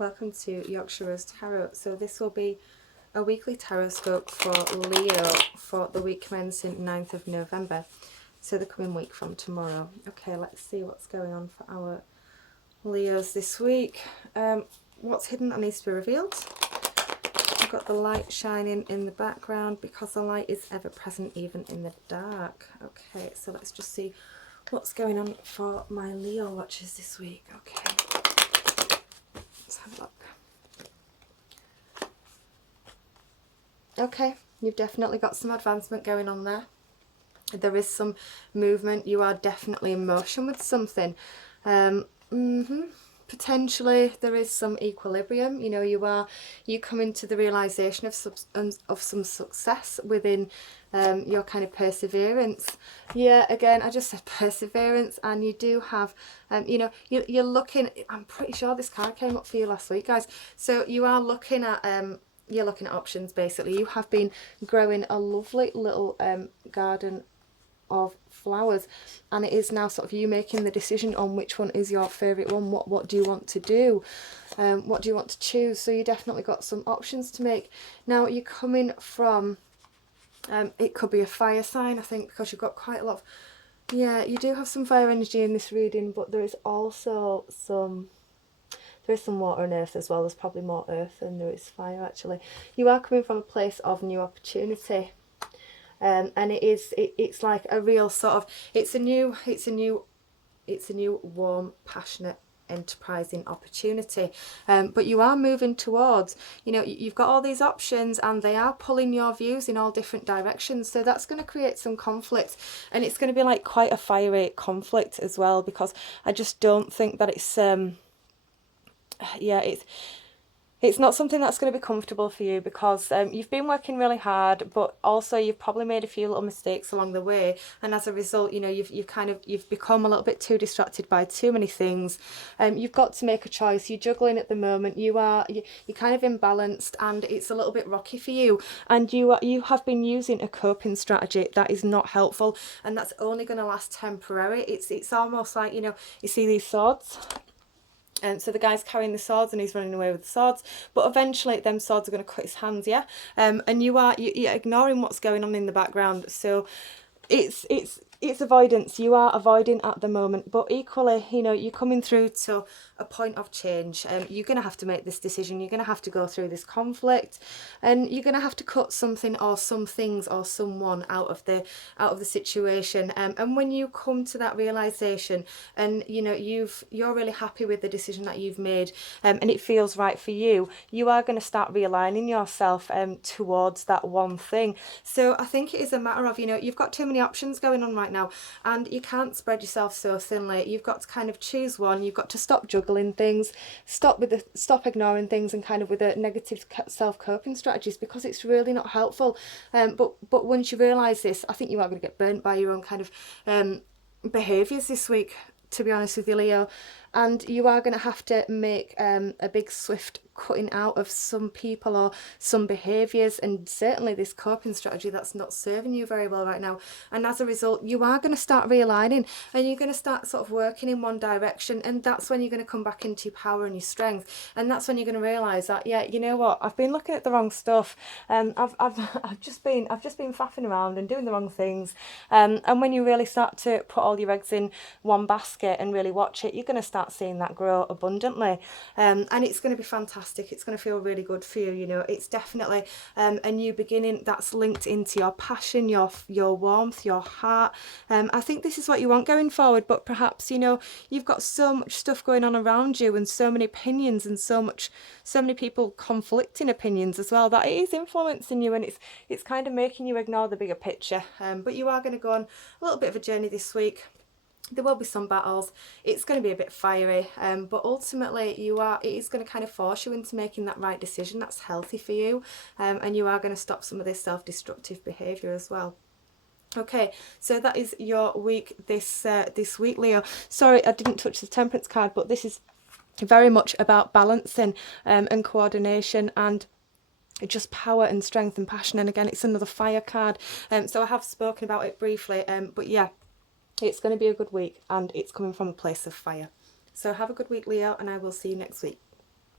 Welcome to Yorkshire Rose Tarot. So this will be a weekly Tarrotscope for Leo for the week commencing 9th of November. So the coming week from tomorrow. Okay, let's see what's going on for our Leos this week. What's hidden that needs to be revealed. I've got the light shining in the background because the light is ever present even in the dark. Okay, so let's just see what's going on for my Leo watchers this week. Okay. Let's have a look. Okay, you've definitely got some advancement going on there. There is some movement. You are definitely in motion with something. Potentially there is some equilibrium. You know, you come into the realization of some success within your kind of perseverance. Yeah, again, I just said perseverance, and you do have you know, you're looking, I'm pretty sure this card came up for you last week, guys. So you are looking at you're looking at options. Basically, you have been growing a lovely little garden of flowers, and it is now sort of you making the decision on which one is your favorite one. What do you want to do? What do you want to choose? So you definitely got some options to make. Now you're coming from it could be a fire sign, I think, because you've got quite a lot of, yeah, you do have some fire energy in this reading, but there is also some water and earth as well. There's probably more earth than there is fire, actually. You are coming from a place of new opportunity. And it's like a real sort of, it's a new warm, passionate, enterprising opportunity. But you are moving towards, you know, you've got all these options and they are pulling your views in all different directions. So that's going to create some conflict, and it's going to be like quite a fiery conflict as well, because I just don't think that it's yeah, it's not something that's going to be comfortable for you, because you've been working really hard, but also you've probably made a few little mistakes along the way, and as a result, you know, you've become a little bit too distracted by too many things. You've got to make a choice. You're juggling at the moment. You're kind of imbalanced, and it's a little bit rocky for you. And you have been using a coping strategy that is not helpful, and that's only going to last temporary. It's almost like, you know, you see these swords. So the guy's carrying the swords and he's running away with the swords, but eventually them swords are going to cut his hands, yeah. And you're ignoring what's going on in the background. So it's avoidance. You are avoiding at the moment, but equally, you know, you're coming through to a point of change. You're going to have to make this decision. You're going to have to go through this conflict, and you're going to have to cut something or some things or someone out of the situation. And when you come to that realization, and you know you're really happy with the decision that you've made, and it feels right for you, you are going to start realigning yourself towards that one thing. So I think it is a matter of, you know, you've got too many options going on right now, and you can't spread yourself so thinly. You've got to kind of choose one. You've got to stop juggling things, stop ignoring things, and kind of with a negative self-coping strategies, because it's really not helpful. But once you realise this, I think you are going to get burnt by your own kind of behaviours this week, to be honest with you, Leo. And you are going to have to make a big swift cutting out of some people or some behaviours, and certainly this coping strategy that's not serving you very well right now. And as a result, you are going to start realigning, and you're going to start sort of working in one direction, and that's when you're going to come back into your power and your strength. And that's when you're going to realise that, yeah, you know what, I've been looking at the wrong stuff. I've just been faffing around and doing the wrong things. And when you really start to put all your eggs in one basket and really watch it, you're going to start seeing that grow abundantly, and it's going to be fantastic. It's going to feel really good for you. You know, it's definitely a new beginning that's linked into your passion, your warmth, your heart. I think this is what you want going forward, but perhaps, you know, you've got so much stuff going on around you, and so many opinions, and so many people conflicting opinions as well, that it is influencing you, and it's kind of making you ignore the bigger picture. But you are going to go on a little bit of a journey this week. There will be some battles. It's going to be a bit fiery, but ultimately it is going to kind of force you into making that right decision that's healthy for you, and you are going to stop some of this self-destructive behaviour as well. Okay, so that is your week this week, Leo. Sorry, I didn't touch the Temperance card, but this is very much about balancing and coordination, and just power and strength and passion. And again, it's another fire card, so I have spoken about it briefly, but yeah, it's going to be a good week, and it's coming from a place of fire. So have a good week, Leo, and I will see you next week.